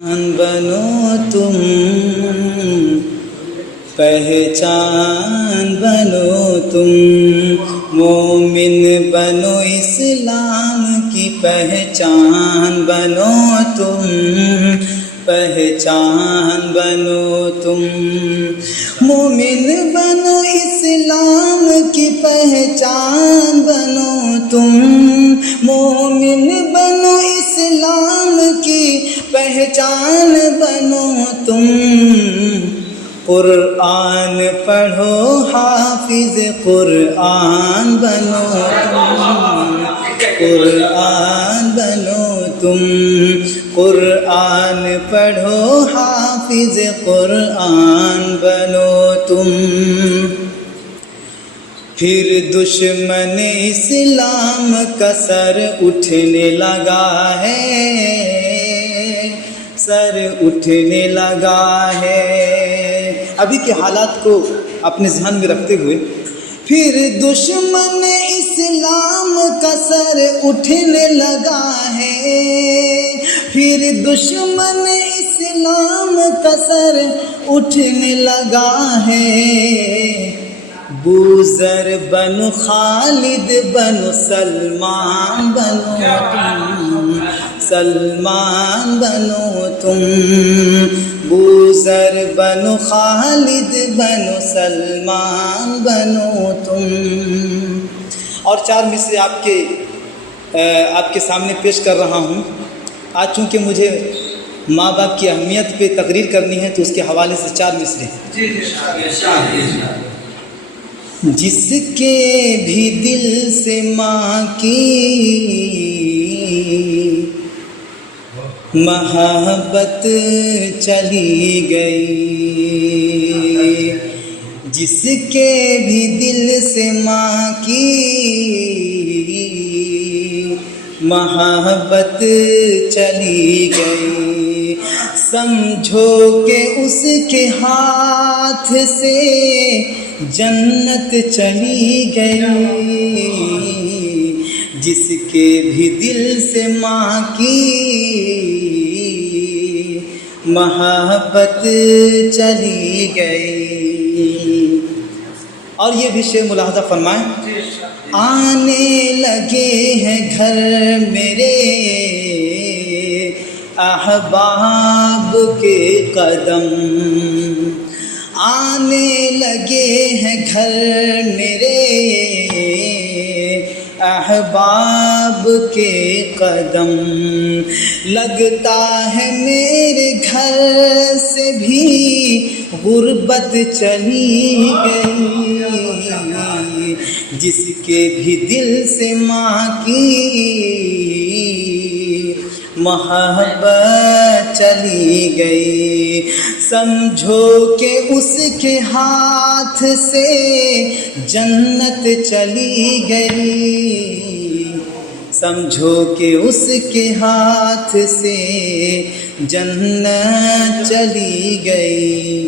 بنو تم پہچان بنو تم، مومن بنو اسلام کی پہچان بنو تم، پہچان بنو تم، مومن بنو اسلام کی پہچان بنو تم، مومن بنو اسلام کی پہچان بنو تم، قرآن پڑھو حافظ قرآن بنو تم، قرآن بنو تم، قرآن پڑھو حافظ قرآن بنو تم، پھر دشمن اسلام کا سر اٹھنے لگا ہے، سر اٹھنے لگا ہے۔ ابھی کے حالات کو اپنے ذہن میں رکھتے ہوئے، پھر دشمن اسلام کا سر اٹھنے لگا ہے، پھر دشمن اسلام کا سر اٹھنے لگا ہے، بوذر بنو خالد بنو سلمان بنو تم، سلمان بنو تم، بوذر بنو خالد بنو سلمان بنو تم۔ اور چار مصرے آپ کے سامنے پیش کر رہا ہوں۔ آج چونکہ مجھے ماں باپ کی اہمیت پہ تقریر کرنی ہے تو اس کے حوالے سے چار مصرے ہیں۔ جس کے بھی دل سے ماں کی محبت چلی گئی، جس کے بھی دل سے ماں کی محبت چلی گئی، سمجھو کہ اس کے ہاتھ سے جنت چلی گئی، جس کے بھی دل سے ماں کی محبت چلی گئی۔ اور یہ بھی شعر ملاحظہ فرمائیں، آنے لگے ہیں گھر میرے احباب کے قدم، آنے لگے ہیں گھر میرے احباب کے قدم، لگتا ہے میرے گھر سے بھی غربت چلی گئی، جس کے بھی دل سے ماں کی محبت چلی گئی، سمجھو کہ اس کے ہاتھ سے جنت چلی گئی، سمجھو کہ اس کے ہاتھ سے جنت چلی گئی۔